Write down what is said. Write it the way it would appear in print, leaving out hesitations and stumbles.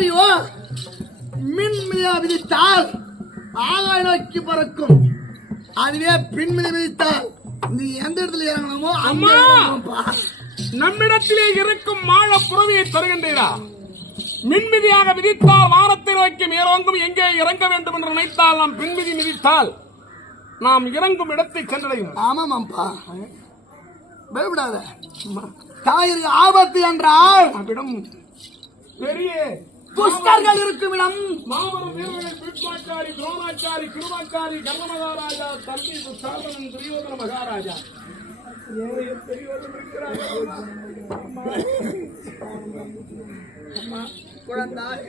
ஆவியோ மின்மிதியா விதித்தால் ஆகாய நோக்கி பறக்கும். அதுவே பின்மிதி விதித்தால் நீ எந்த இடத்துல இறங்கணுமோ அம்மா நம்மிடத்திலே இருக்கும் மாழ புறவியை தருகின்றீரா? மின்மிதியாக விதித்தால் வானத்தை நோக்கி மேலோங்கும், எங்கே இறங்க வேண்டும் என்று நினைத்தால் நாம் பின்மிதி மிதித்தால் நாம் இறங்கும் இடத்தை சென்றடையும். ஆமாமாப்பா, பயப்படாத. தாயிற்கு ஆபத்து என்றால் அவ்விடம் பெரிய துஷ்டர்கள் இருக்கும் இடம். மாபெரும் வீரர்கள் பீஷ்மாச்சாரி, துரோணாச்சாரி, கிருபாச்சாரி, கர்ண மகாராஜா, தம்பி சாரணன், துரியோதன மகாராஜா பெரியோர்கள் இருக்கிறார்கள். குழந்தாய்